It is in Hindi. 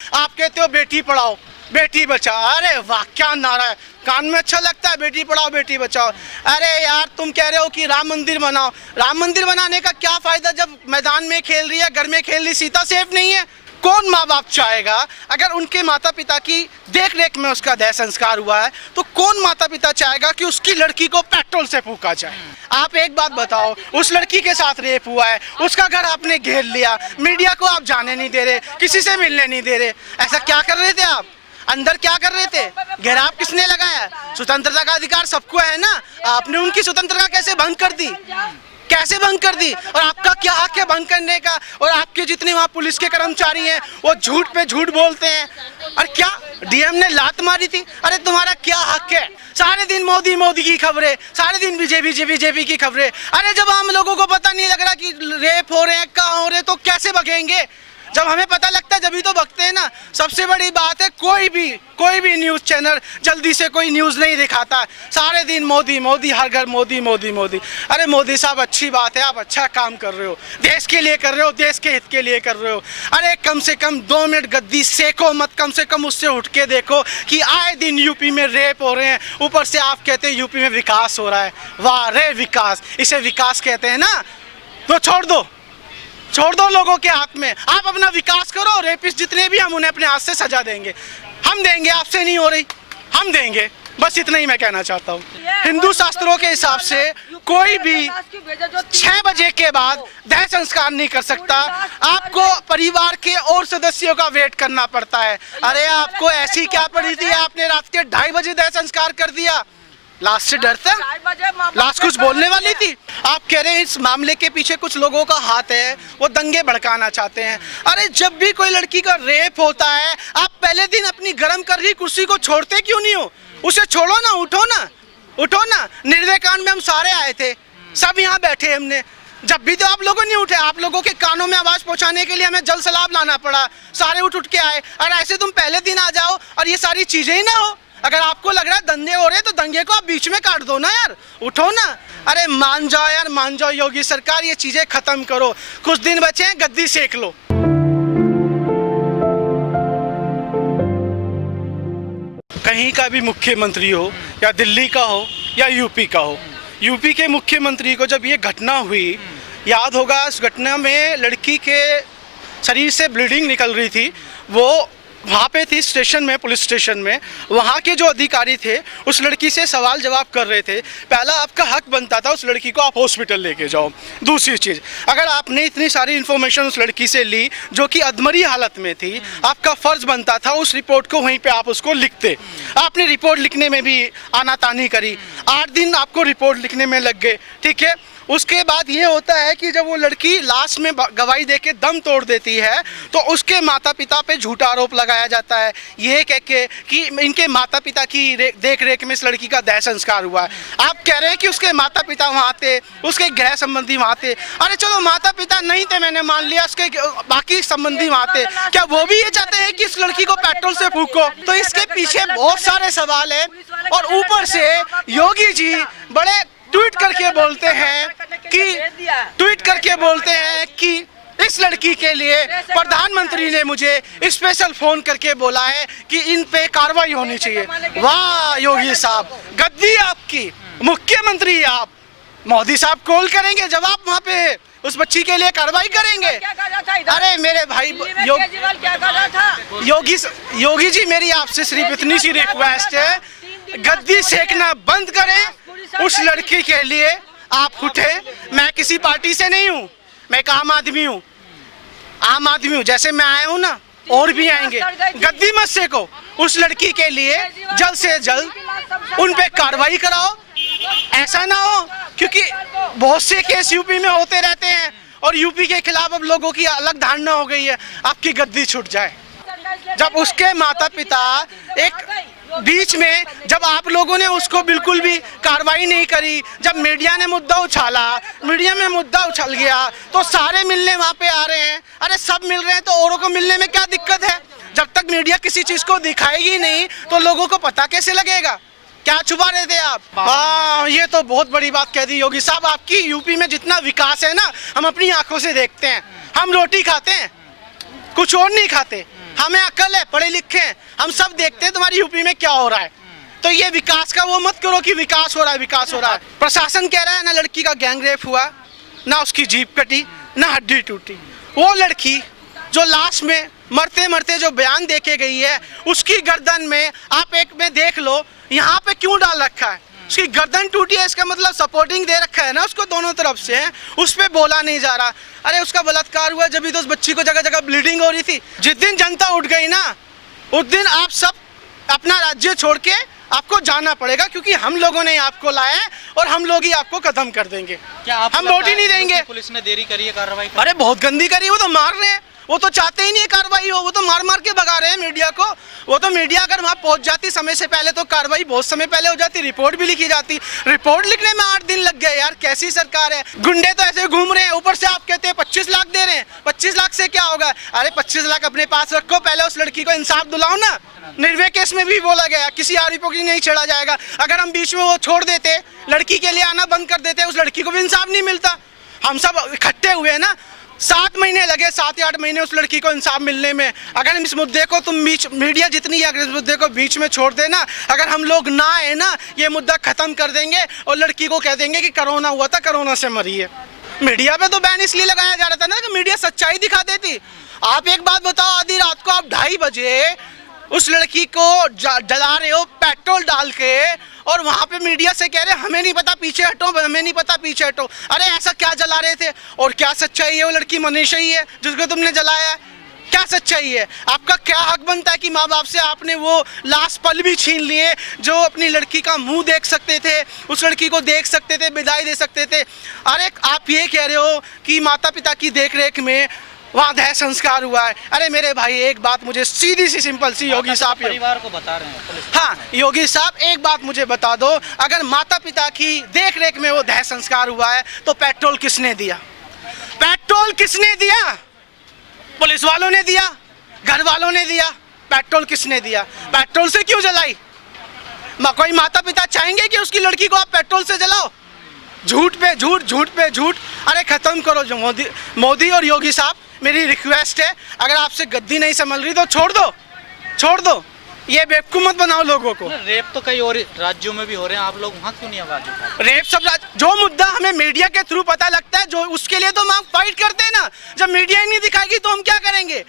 आप कहते हो बेटी पढ़ाओ बेटी बचाओ, अरे वाह क्या नारा है, कान में अच्छा लगता है बेटी पढ़ाओ बेटी बचाओ। अरे यार तुम कह रहे हो कि राम मंदिर बनाओ, राम मंदिर बनाने का क्या फायदा जब मैदान में खेल रही है, घर में खेल रही, सीता सेफ नहीं है। कौन माँ बाप चाहेगा अगर उनके माता पिता की देख रेख में उसका देह संस्कार हुआ है, तो कौन माता पिता चाहेगा कि उसकी लड़की को पेट्रोल से फूंका जाए। आप एक बात बताओ, उस लड़की के साथ रेप हुआ है, उसका घर आपने घेर लिया, मीडिया को आप जाने नहीं दे रहे, किसी से मिलने नहीं दे रहे, ऐसा क्या कर रहे थे आप? अंदर क्या कर रहे थे? घेराव किसने लगाया? स्वतंत्रता का अधिकार सबको है ना, आपने उनकी स्वतंत्रता कैसे भंग कर दी, कैसे भंग कर दी? और आपका क्या हक है भंग करने का? और आपके जितने वहाँ पुलिस के कर्मचारी हैं वो झूठ पे झूठ बोलते हैं। और क्या डीएम ने लात मारी थी? अरे तुम्हारा क्या हक है? सारे दिन मोदी मोदी की खबरें, सारे दिन बीजेपी की खबरें। अरे जब हम लोगों को पता नहीं लग रहा कि रेप हो रहे हैं, कहाँ हो रहे हैं, तो कैसे भगेंगे? जब हमें पता लगता है जब ही तो भगते हैं ना। सबसे बड़ी बात है कोई भी न्यूज़ चैनल जल्दी से कोई न्यूज़ नहीं दिखाता, सारे दिन मोदी मोदी, हर घर मोदी मोदी मोदी। अरे मोदी साहब अच्छी बात है, आप अच्छा काम कर रहे हो, देश के लिए कर रहे हो, देश के हित के लिए कर रहे हो। अरे कम से कम 2 मिनट गद्दी सेको मत, कम से कम उससे उठ के देखो कि आए दिन यूपी में रेप हो रहे हैं, ऊपर से आप कहते हैं यूपी में विकास हो रहा है। वाह रे विकास, इसे विकास कहते हैं ना। तो छोड़ दो लोगों के हाथ में, आप अपना विकास करो। रेपिस्ट जितने भी हम उन्हें अपने हाथ से सजा देंगे, हम देंगे, आपसे नहीं हो रही, हम देंगे। बस इतना ही मैं कहना चाहता हूँ। हिंदू शास्त्रों के हिसाब से कोई भी 6 बजे के बाद दाह संस्कार नहीं कर सकता, आपको परिवार के और सदस्यों का वेट करना पड़ता है। अरे आपको ऐसी क्या पड़ी थी, आपने रात के 2:30 बजे दाह संस्कार कर दिया? लाश से डरता? लाश कुछ बोलने वाली थी? आप कह रहे हैं इस मामले के पीछे कुछ लोगों का हाथ है, वो दंगे भड़काना चाहते हैं। अरे जब भी कोई लड़की का रेप होता है, आप पहले दिन अपनी गर्म कर रही कुर्सी को छोड़ते क्यों नहीं हो? उसे छोड़ो ना, उठो ना। निर्भया कांड में हम सारे आए थे, सब यहाँ बैठे हमने, जब भी तो आप लोगों ने उठे। आप लोगों के कानों में आवाज पहुंचाने के लिए हमें जल सलाब लाना पड़ा, सारे उठ के आए। और ऐसे तुम पहले दिन आ जाओ और ये सारी चीजें ही ना हो। अगर आपको लग रहा है दंगे हो रहे तो दंगे को आप बीच में काट दो ना यार, उठो ना। अरे मान जाओ यार, मान जाओ योगी सरकार, ये चीजें खत्म करो। कुछ दिन बचे हैं, गद्दी सेक लो। कहीं का भी मुख्यमंत्री हो, या दिल्ली का हो या यूपी का हो, यूपी के मुख्यमंत्री को जब ये घटना हुई, याद होगा उस घटना में लड़की के शरीर से ब्लीडिंग निकल रही थी, वो वहाँ पे थी स्टेशन में, पुलिस स्टेशन में। वहाँ के जो अधिकारी थे उस लड़की से सवाल जवाब कर रहे थे। पहला आपका हक बनता था उस लड़की को आप हॉस्पिटल लेके जाओ। दूसरी चीज़, अगर आपने इतनी सारी इन्फॉर्मेशन उस लड़की से ली जो कि अधमरी हालत में थी, आपका फ़र्ज़ बनता था उस रिपोर्ट को वहीं पे आप उसको लिखते। आपने रिपोर्ट लिखने में भी आनाकानी करी, 8 दिन आपको रिपोर्ट लिखने में लग गए, ठीक है। उसके बाद ये होता है कि जब वो लड़की लास्ट में गवाही देके दम तोड़ देती है, तो उसके माता पिता पे झूठा आरोप लगाया जाता है, ये कह के कि इनके माता पिता की देख रेख में इस लड़की का दाह संस्कार हुआ है। आप कह रहे हैं कि उसके माता पिता वहाँ थे, उसके गृह संबंधी वहाँ थे। अरे चलो माता पिता नहीं थे, मैंने मान लिया, उसके बाकी संबंधी वहाँ थे, क्या वो भी ये चाहते हैं कि इस लड़की को पेट्रोल से फूंको? तो इसके पीछे बहुत सारे सवाल है। और ऊपर से योगी जी बड़े ट्वीट करके बोलते हैं कि इस लड़की के लिए प्रधानमंत्री ने मुझे स्पेशल फोन करके बोला है कि इन पे कार्रवाई होनी चाहिए। वाह योगी साहब, गद्दी आपकी, मुख्यमंत्री आप, मोदी साहब कॉल करेंगे जब आप वहाँ पे उस बच्ची के लिए कार्रवाई करेंगे। अरे मेरे भाई योगी जी, मेरी आपसे सिर्फ इतनी सी रिक्वेस्ट है, गद्दी सेकना बंद करें, उस लड़की के लिए आप उठे। मैं किसी पार्टी से नहीं हूँ, मैं एक आम आदमी हूँ, जैसे मैं आया हूँ ना और भी आएंगे। गद्दी मत सेको, उस लड़की के लिए जल्द से जल्द उन पे कार्रवाई कराओ। ऐसा ना हो, क्योंकि बहुत से केस यूपी में होते रहते हैं और यूपी के खिलाफ अब लोगों की अलग धारणा हो गई है, आपकी गद्दी छूट जाए। जब उसके माता पिता एक बीच में, जब आप लोगों ने उसको बिल्कुल भी कार्रवाई नहीं करी, जब मीडिया में मुद्दा उछल गया, तो सारे मिलने वहाँ पे आ रहे हैं। अरे सब मिल रहे हैं तो औरों को मिलने में क्या दिक्कत है? जब तक मीडिया किसी चीज़ को दिखाएगी नहीं तो लोगों को पता कैसे लगेगा? क्या छुपा रहे थे आप? हाँ, ये तो बहुत बड़ी बात कह दी योगी साहब आपकी। यूपी में जितना विकास है ना, हम अपनी आंखों से देखते हैं। हम रोटी खाते हैं, कुछ और नहीं खाते। हमें अकल है, पढ़े लिखे हैं, हम सब देखते हैं तुम्हारी यूपी में क्या हो रहा है। तो ये विकास का वो मत करो कि विकास हो रहा है, विकास हो रहा है। प्रशासन कह रहा है ना लड़की का गैंग रेप हुआ, ना उसकी जीभ कटी, ना हड्डी टूटी। वो लड़की जो लास्ट में मरते मरते जो बयान देके गई है, उसकी गर्दन में आप एक में देख लो यहाँ पे क्यों डाल रखा है, उसकी गर्दन टूटी है, इसका मतलब सपोर्टिंग दे रखा है ना उसको दोनों तरफ से है, उस पर बोला नहीं जा रहा। अरे उसका बलात्कार हुआ जब भी तो उस बच्ची को जगह जगह ब्लीडिंग हो रही थी। जिस दिन जनता उठ गई ना, उस दिन आप सब अपना राज्य छोड़ के आपको जाना पड़ेगा, क्योंकि हम लोगों ने आपको लाया है और हम लोग ही आपको खत्म कर देंगे। क्या आप हम वोट ही नहीं देंगे। पुलिस ने देरी करी है कार्रवाई? अरे बहुत गंदी करी, वो तो मार रहे हैं, वो तो चाहते ही नहीं है कार्रवाई हो, वो तो मार मार के भगा रहे हैं मीडिया को। वो तो मीडिया अगर वहाँ पहुँच जाती समय से पहले तो कार्रवाई बहुत समय पहले हो जाती, रिपोर्ट भी लिखी जाती। रिपोर्ट लिखने में 8 दिन लग गए यार, कैसी सरकार है। गुंडे तो ऐसे घूम रहे हैं, ऊपर से आप कहते हैं 25 लाख दे रहे हैं। 25 लाख से क्या होगा? अरे 25 लाख अपने पास रखो, पहले उस लड़की को इंसाफ दिलाओ ना। निर्भया केस में भी बोला गया किसी आरोपी को नहीं छेड़ा जाएगा। अगर हम बीच में वो छोड़ देते, लड़की के लिए आना बंद कर देते, उस लड़की को भी इंसाफ नहीं मिलता। हम सब इकट्ठे हुए ना, 7 महीने लगे, 7 या 8 महीने उस लड़की को इंसाफ मिलने में। अगर हम इस मुद्दे को तुम बीच मीडिया जितनी अगर इस मुद्दे को बीच में छोड़ देना, अगर हम लोग ना आए ना, ये मुद्दा खत्म कर देंगे और लड़की को कह देंगे कि कोरोना हुआ था, कोरोना से मरी है। मीडिया पे तो बैन इसलिए लगाया जा रहा था ना कि मीडिया सच्चाई दिखा देती। आप एक बात बताओ, आधी रात को आप 2:30 बजे उस लड़की को जला रहे हो पेट्रोल डाल के, और वहां पे मीडिया से कह रहे हमें नहीं पता पीछे हटो, हमें नहीं पता पीछे हटो। अरे ऐसा क्या जला रहे थे और क्या सच्चाई है? वो लड़की मनीषा ही है जिसको तुमने जलाया है, क्या सच्चाई है? आपका क्या हक बनता है कि माँ बाप से आपने वो लास्ट पल भी छीन लिए जो अपनी लड़की का मुंह देख सकते थे, उस लड़की को देख सकते थे, विदाई दे सकते थे। अरे आप ये कह रहे हो कि माता पिता की देख रेख में वहाँ दह संस्कार हुआ है। अरे मेरे भाई एक बात मुझे सीधी सी सिंपल सी, योगी साहब परिवार को बता रहे हैं पुलिस। हाँ योगी साहब एक बात मुझे बता दो, अगर माता पिता की देख रेख में वो दह संस्कार हुआ है तो पेट्रोल किसने दिया? पेट्रोल किसने दिया? पुलिस वालों ने दिया, घर वालों ने दिया। पेट्रोल किसने दिया? पेट्रोल से क्यों जलाई? कोई माता पिता चाहेंगे कि उसकी लड़की को आप पेट्रोल से जलाओ? झूठ पे झूठ, झूठ पे झूठ। अरे खत्म करो जो मोदी और योगी साहब, मेरी रिक्वेस्ट है, अगर आपसे गद्दी नहीं संभल रही तो छोड़ दो, छोड़ दो। ये बेवकूफ मत बनाओ लोगों को। रेप तो कई और राज्यों में भी हो रहे हैं, आप लोग वहाँ क्यों नहीं आवाज उठा? रेप सब जो मुद्दा हमें मीडिया के थ्रू पता लगता है, जो उसके लिए तो हम फाइट करते हैं ना। जब मीडिया ही नहीं दिखाएगी तो हम क्या करेंगे?